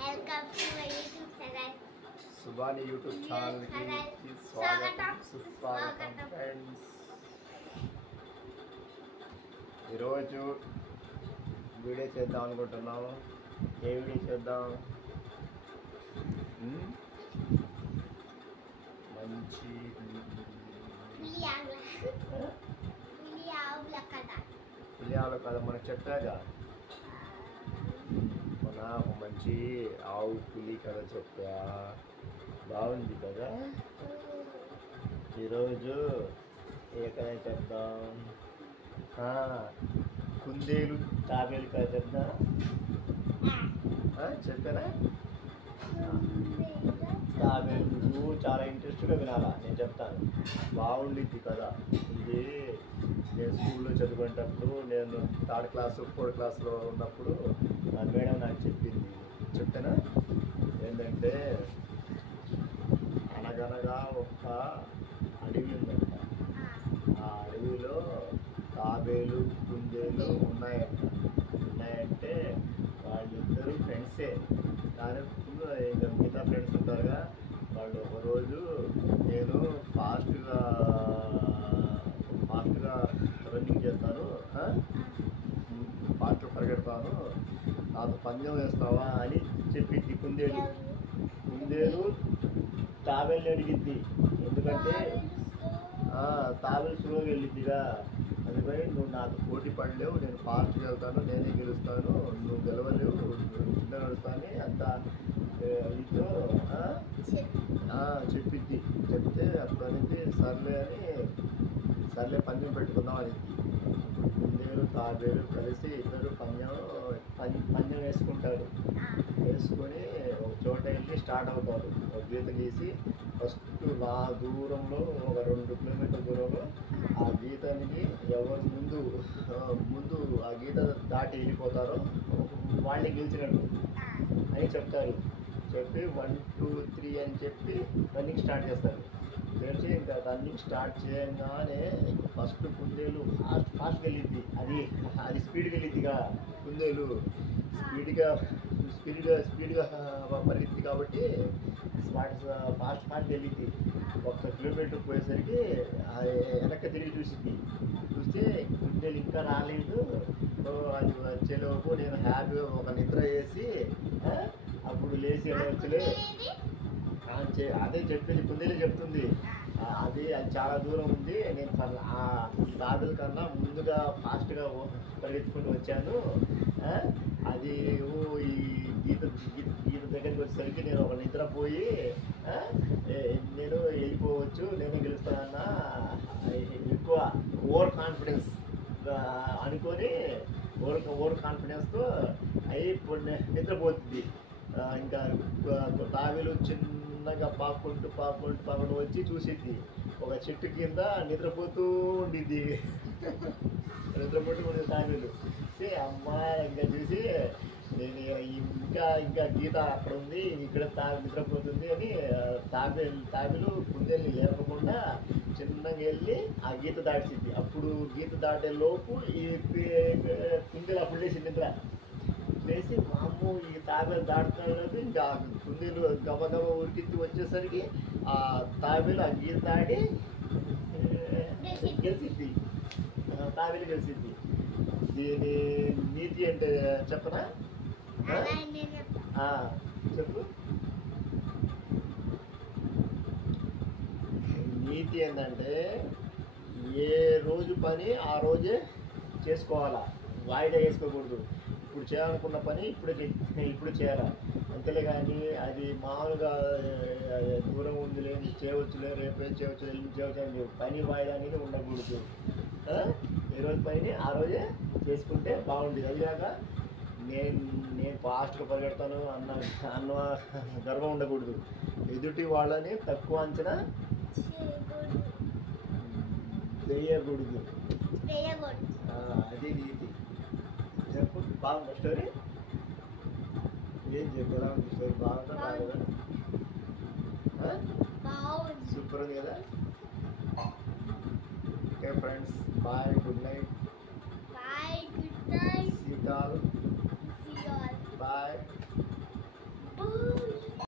Welcome to my YouTube channel Subani YouTube channel కి స్వాగతం సుస్వాగతం ఫ్రెండ్స్. ఈరోజు వీడియో చేద్దాం అనుకుంటున్నాము. ఏ వీడియో చేద్దాం? మంచి పులియాల కథ మనకు చెప్పాగా. మన ఒక మంచి ఆవు పులి కథ చెప్పా, బాగుంది కదా. ఈరోజు ఏ కథ చెప్దాం? కుందేలు తాబేలు కథ చెప్దాం. చెప్పారా? తాబేలు నువ్వు చాలా ఇంట్రెస్ట్గా వినాలా, నేను చెప్తాను. బాగుండిద్ది కదా. ఇది నేను స్కూల్లో చదువుకునేటప్పుడు, నేను థర్డ్ క్లాస్ ఫోర్త్ క్లాస్లో ఉన్నప్పుడు నా మేడం నాకు చెప్పింది. చెప్తానా? ఏంటంటే, అనగనగా ఒక అడవి ఉందంట. ఆ అడవిలో తాబేలు కుందేలు ఉన్నాయంటే వాళ్ళిద్దరూ ఫ్రెండ్సే. కానీ ఇంకా మిగతా ఫ్రెండ్స్ ఉంటారుగా, వాళ్ళు ఒకరోజు నేను ఫాస్ట్గా రన్నింగ్ చేస్తాను, ఫాస్ట్గా పరిగెడతాను, నాకు పందెం వేస్తావా అని చెప్పింది కుందేలు తాబేలు అడిగిద్ది. ఎందుకంటే తాబేలు స్లోగా వెళ్ళిద్దిగా. అందుకని నువ్వు నాకు పోటీ పడలేవు, నేను ఫాస్ట్గా వెళ్తాను, నేనే గెలుస్తాను, నువ్వు గెలవలేవు, చిన్న నడుస్తాను అంత ఇదో చెప్పిద్ది. చెప్తే అక్కడి నుంచి సర్లే పందెం పెట్టుకుందాం అని. కుందేలు తాబేలు కలిసి ఇద్దరు పందెం వేసుకుంటారు. వేసుకొని ఒక చోట వెళ్ళి స్టార్ట్ అవుతారు. ఒక గీత గీసి ఫస్ట్ దూరంలో ఒక 2 కిలోమీటర్ల దూరంలో ఆ గీతానికి ఎవరు ముందు ఆ గీత దాటి వెళ్ళిపోతారో వాళ్ళే గెలిచినట్టు అని చెప్తారు. చెప్పి 1 2 3 అని చెప్పి రన్నింగ్ స్టార్ట్ చేస్తారు. తెలిసి ఇంకా రన్నింగ్ స్టార్ట్ చేయగానే ఫస్ట్ కుందేలు ఫాస్ట్గా వెళ్ళిద్ది. అది స్పీడ్గా వెళ్ళిద్దిగా. కుందేలు స్పీడ్గా పరిగెత్తి కాబట్టి ఫాస్ట్గా వెళ్ళిద్ది. 1 కిలోమీటర్ పోయేసరికి వెనక్కి తిరిగి చూస్తే కుందేలు ఇంకా రాలేదు. అది వచ్చేలోపు నేను హ్యాపీగా ఒక నిద్ర వేసి అప్పుడు లేచి వచ్చలే. అదే చెప్పింది, కుందేలు చెప్తుంది. అది చాలా దూరం ఉంది, నేను తాబేలు కన్నా ముందుగా ఫాస్ట్గా పరిగెత్తుకుంటూ వచ్చాను. అది ఈ గీత దగ్గరికి వచ్చేసరికి నేను ఒక నిద్రపోయి నేను వెళ్ళిపోవచ్చు, నేనే గెలుస్తానన్నా ఎక్కువ ఓవర్ కాన్ఫిడెన్స్ అనుకొని ఓవర్ కాన్ఫిడెన్స్తో ఇప్పుడు నిద్రపోతుంది. ఇంకా తాబేలు చిన్నగా పాకుంటూ వచ్చి చూసిద్ది. ఒక చెట్టు కింద నిద్రపోతూ ఉండిద్ది. తాబేలు అమ్మాయి ఇంకా చూసి నేను ఇంకా గీత అక్కడ ఉంది, ఇక్కడ నిద్రపోతుంది అని తాబేలు కుందేలు లేపకుండా చిన్నగా వెళ్ళి ఆ గీత దాటిసిద్ది. అప్పుడు గీత దాటే లోపు ఈ కుందేలు అప్పుడు లేచి నిద్ర లేచి మామూ ఈ తాబేలు దాటుతున్నది. ఇంకా కుందేలు గబగబ ఉరికిత్తి వచ్చేసరికి ఆ తాబేలు ఆ గీత దాటి గెలిచిద్ది. తాబేలు గెలిచిద్ది. దీని నీతి అంటే చెప్పనా? చెప్పు. నీతి ఏంటంటే, ఏ రోజు పని ఆ రోజే చేసుకోవాలా, వాయిదా వేసుకోకూడదు. ఇప్పుడు చేయాలనుకున్న పని ఇప్పుడు చేయాలా, అంతేలే. కానీ అది మామూలుగా దూరం ఉందిలే, చేయవచ్చులే, రేపేం చేయవచ్చు, ఎల్లుండి చేయవచ్చు అని పని వాయిదా అనేది ఉండకూడదు. ఏ రోజు పని ఆ రోజే చేసుకుంటే బాగుంటుంది. అదిగాక నేను ఫాస్ట్గా పరిగెడతాను అన్న గర్వం ఉండకూడదు. ఎదుటి వాళ్ళని తక్కువ అంచనా వేయకూడదు. అది నీతి. చెప్పు, బాగుంది స్టోరీ. ఏం చెప్పారా? స్టోరీ బాగుందా? సూపర్ ఉంది కదా. Okay friends, bye, good night. See you all. Bye.